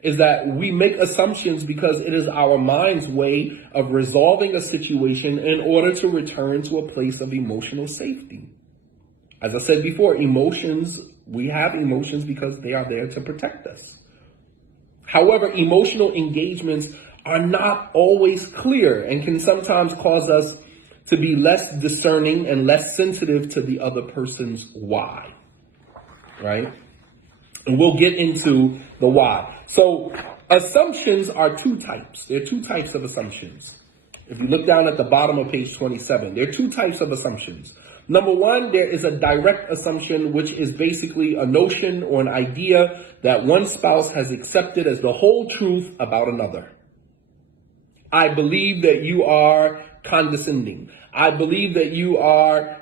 is that we make assumptions because it is our mind's way of resolving a situation in order to return to a place of emotional safety. As I said before, we have emotions because they are there to protect us. However, emotional engagements are not always clear and can sometimes cause us to be less discerning and less sensitive to the other person's why, right? And we'll get into the why. So assumptions are two types. There are two types of assumptions. If you look down at the bottom of page 27, there are two types of assumptions. Number one, there is a direct assumption, which is basically a notion or an idea that one spouse has accepted as the whole truth about another. I believe that you are condescending. I believe that you are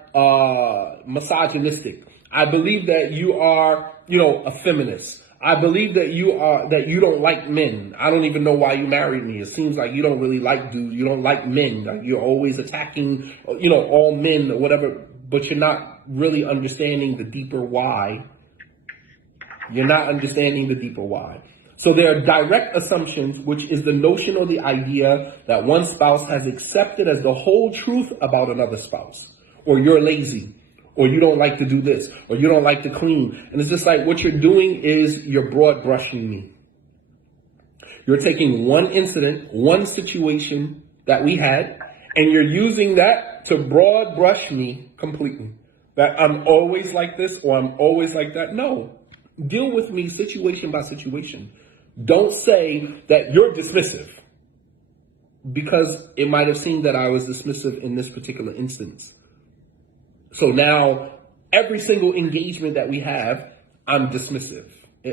misogynistic. I believe that you are, a feminist. I believe that you don't like men. I don't even know why you married me. It seems like you don't really like dudes. You don't like men. Like you're always attacking, all men or whatever, but you're not really understanding the deeper why. You're not understanding the deeper why. So there are direct assumptions, which is the notion or the idea that one spouse has accepted as the whole truth about another spouse. Or you're lazy, or you don't like to do this, or you don't like to clean. And it's just like what you're doing is you're broad brushing me. You're taking one incident, one situation that we had, and you're using that to broad brush me completely. That I'm always like this or I'm always like that. No. Deal with me situation by situation. Don't say that you're dismissive, because it might have seemed that I was dismissive in this particular instance. So now every single engagement that we have, I'm dismissive.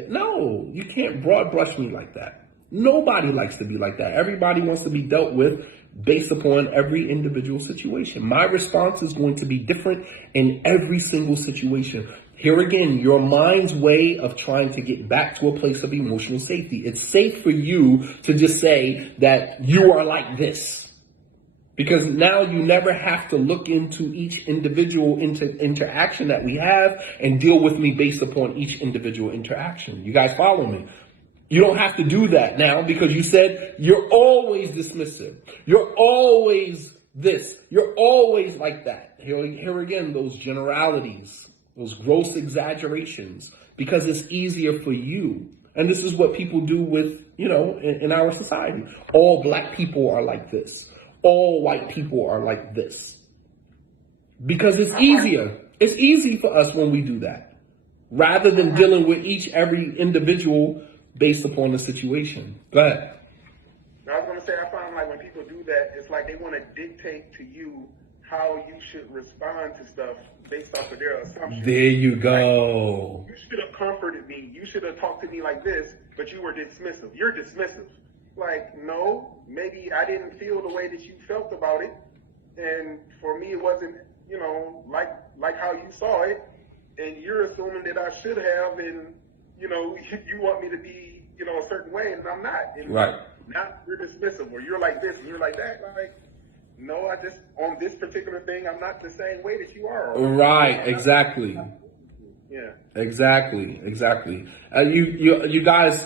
No, you can't broad brush me like that. Nobody likes to be like that. Everybody wants to be dealt with based upon every individual situation. My response is going to be different in every single situation. Here again, your mind's way of trying to get back to a place of emotional safety. It's safe for you to just say that you are like this, because now you never have to look into each individual interaction that we have and deal with me based upon each individual interaction. You guys follow me? You don't have to do that now because you said you're always dismissive. You're always this. You're always like that. Here again, those generalities, those gross exaggerations, because it's easier for you. And this is what people do with, in our society. All black people are like this. All white people are like this. Because it's easier. It's easy for us when we do that, rather than dealing with every individual based upon the situation. Go ahead. I was going to say, I find like when people do that, it's like they want to dictate to you how you should respond to stuff based off of their assumptions. There you go. Like, you should have comforted me. You should have talked to me like this, but you were dismissive. You're dismissive. Like, no, maybe I didn't feel the way that you felt about it. And for me, it wasn't, like how you saw it. And you're assuming that I should have, and, you want me to be, a certain way, and I'm not. And right. Now you're dismissive, or you're like this, and you're like that. Like, no, on this particular thing, I'm not the same way that you are. Right, exactly. Yeah. Exactly. You guys,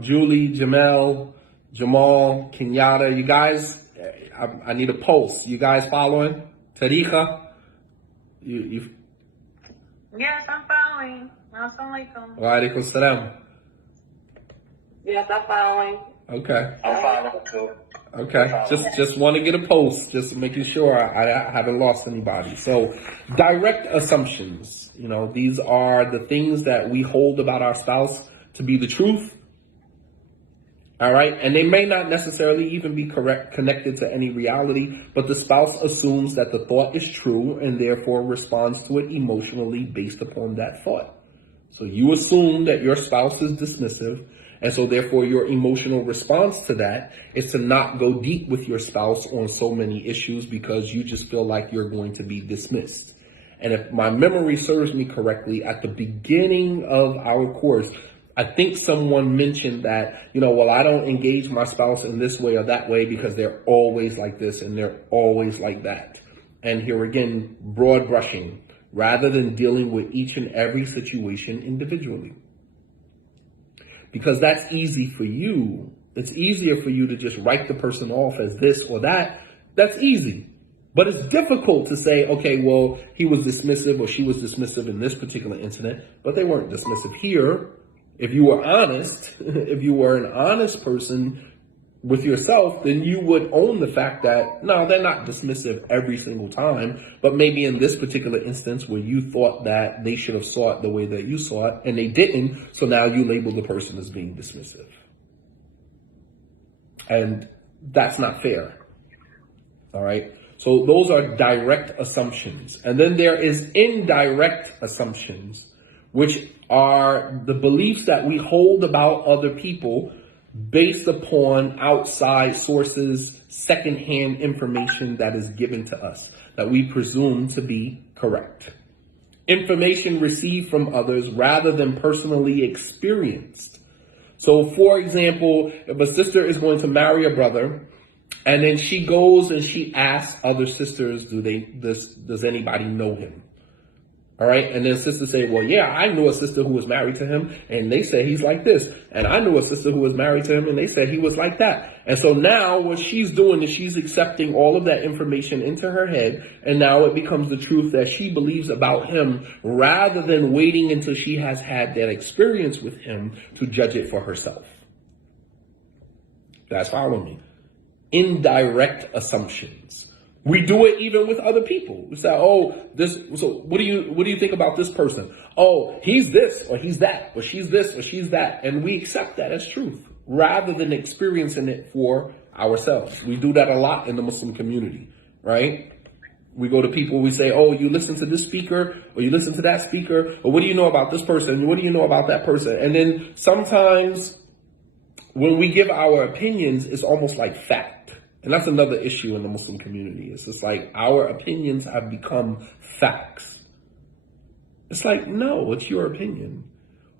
Julie, Jamel, Jamal, Kenyatta, you guys, I need a pulse. You guys following? Tariqa? You? Yes, I'm following. Assalamu alaikum. Wa alaikum salam. Yes, I'm following. Okay. I'm following too. Okay, just want to get a pulse, just making sure I haven't lost anybody. So, direct assumptions, these are the things that we hold about our spouse to be the truth. All right, and they may not necessarily even be connected to any reality, but the spouse assumes that the thought is true and therefore responds to it emotionally based upon that thought. So you assume that your spouse is dismissive, and so therefore your emotional response to that is to not go deep with your spouse on so many issues because you just feel like you're going to be dismissed. And if my memory serves me correctly, at the beginning of our course, I think someone mentioned that, I don't engage my spouse in this way or that way because they're always like this and they're always like that. And here again, broad brushing, rather than dealing with each and every situation individually. because that's easy for you. It's easier for you to just write the person off as this or that. That's easy. But it's difficult to say, okay, well, he was dismissive or she was dismissive in this particular incident, but they weren't dismissive here. If you were honest, if you were an honest person with yourself, then you would own the fact that, no, they're not dismissive every single time, but maybe in this particular instance where you thought that they should have saw it the way that you saw it and they didn't, so now you label the person as being dismissive. And that's not fair. All right. So those are direct assumptions. And then there is indirect assumptions, which are the beliefs that we hold about other people based upon outside sources, secondhand information that is given to us, that we presume to be correct. Information received from others rather than personally experienced. So, for example, if a sister is going to marry a brother, and then she goes and she asks other sisters, does anybody know him? All right. And then sisters say, well, yeah, I knew a sister who was married to him and they said he's like this. And I knew a sister who was married to him and they said he was like that. And so now what she's doing is she's accepting all of that information into her head. And now it becomes the truth that she believes about him rather than waiting until she has had that experience with him to judge it for herself. That's following me. Indirect assumptions. We do it even with other people. We say, so what do you think about this person? Oh, he's this or he's that, or she's this or she's that. And we accept that as truth rather than experiencing it for ourselves. We do that a lot in the Muslim community, right? We go to people, we say, oh, you listen to this speaker or you listen to that speaker, or what do you know about this person? What do you know about that person? And then sometimes when we give our opinions, it's almost like fact. And that's another issue in the Muslim community. It's just like our opinions have become facts. It's like, no, it's your opinion.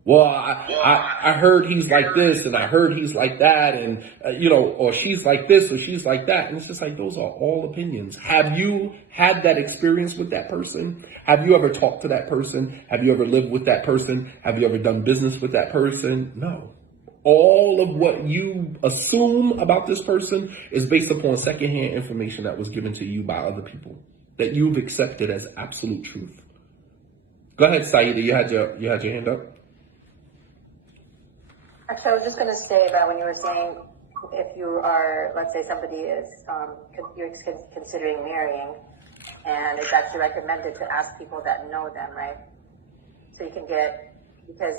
Well, I heard he's like this and I heard he's like that and, or she's like this or she's like that. And it's just like, those are all opinions. Have you had that experience with that person? Have you ever talked to that person? Have you ever lived with that person? Have you ever done business with that person? No. All of what you assume about this person is based upon secondhand information that was given to you by other people that you've accepted as absolute truth. Go ahead, Saida. You had your hand up. Actually, I was just going to say about when you were saying if you are, let's say somebody is, you're considering marrying, and it's actually recommended to ask people that know them, right? So you can because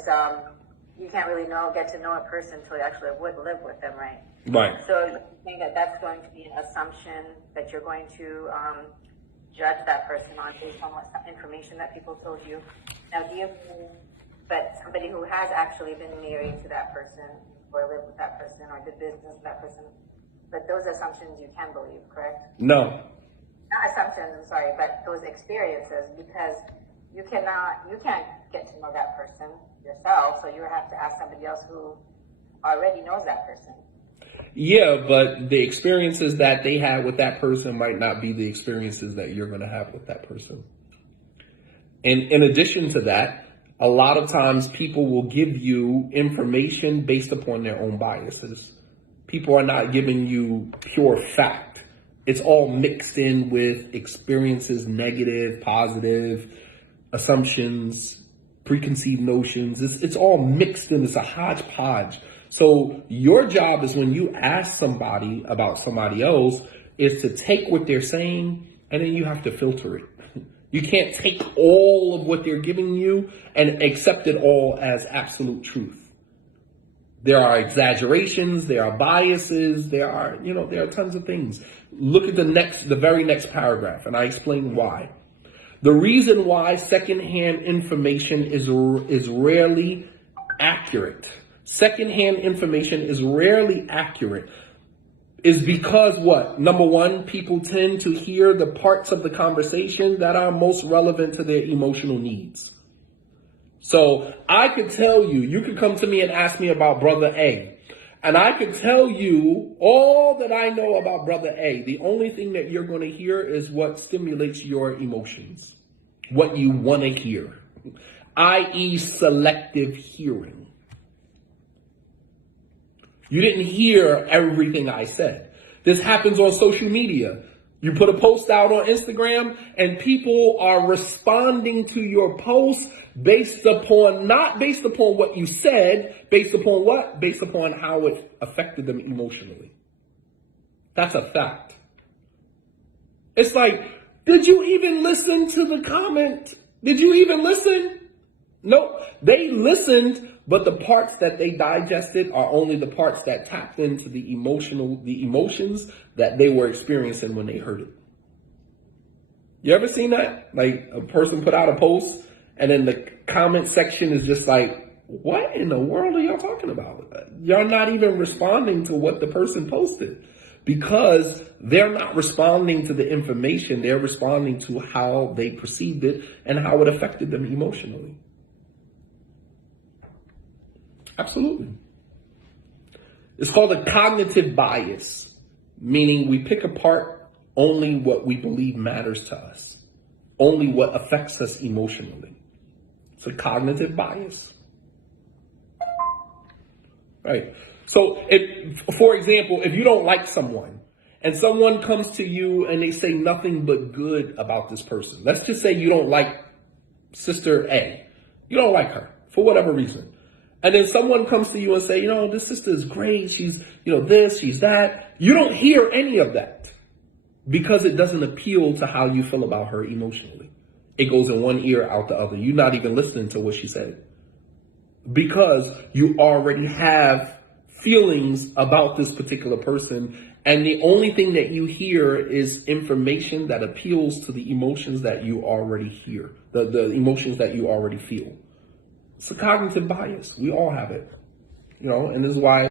you can't really get to know a person until you actually would live with them, right? Right. So you think that that's going to be an assumption that you're going to judge that person on based on what information that people told you. Now, do you mean that somebody who has actually been married to that person or lived with that person or did business with that person, but those assumptions you can believe, correct? No. Not assumptions, I'm sorry, but those experiences, because you can't get to know that person yourself, so you have to ask somebody else who already knows that person. Yeah, but the experiences that they had with that person might not be the experiences that you're going to have with that person. And in addition to that, a lot of times people will give you information based upon their own biases. People are not giving you pure fact. It's all mixed in with experiences, negative, positive, assumptions, preconceived notions. It's all mixed in. It's a hodgepodge. So your job is when you ask somebody about somebody else is to take what they're saying and then you have to filter it. You can't take all of what they're giving you and accept it all as absolute truth. There are exaggerations, there are biases, there are tons of things. Look at the very next paragraph, and I explain why. The reason why secondhand information is rarely accurate. Secondhand information is rarely accurate is because what? Number one, people tend to hear the parts of the conversation that are most relevant to their emotional needs. So I could tell you could come to me and ask me about brother A, and I could tell you all that I know about brother A. The only thing that you're going to hear is what stimulates your emotions, what you want to hear, i.e. selective hearing. You didn't hear everything I said. This happens on social media. You put a post out on Instagram and people are responding to your post not based upon what you said, based upon what? Based upon how it affected them emotionally. That's a fact. It's like, did you even listen to the comment? Did you even listen? Nope. They listened, but the parts that they digested are only the parts that tapped into the emotions that they were experiencing when they heard it. You ever seen that? Like a person put out a post and then the comment section is just like, what in the world are y'all talking about? Y'all not even responding to what the person posted because they're not responding to the information. They're responding to how they perceived it and how it affected them emotionally. Absolutely. It's called a cognitive bias, meaning we pick apart only what we believe matters to us, only what affects us emotionally. It's a cognitive bias. Right. So for example, if you don't like someone and someone comes to you and they say nothing but good about this person, let's just say you don't like Sister A. You don't like her for whatever reason. And then someone comes to you and say, this sister is great. She's, this, she's that. You don't hear any of that because it doesn't appeal to how you feel about her emotionally. It goes in one ear, out the other. You're not even listening to what she said because you already have feelings about this particular person. And the only thing that you hear is information that appeals to the emotions that you already hear, the emotions that you already feel. It's a cognitive bias. We all have it, and this is why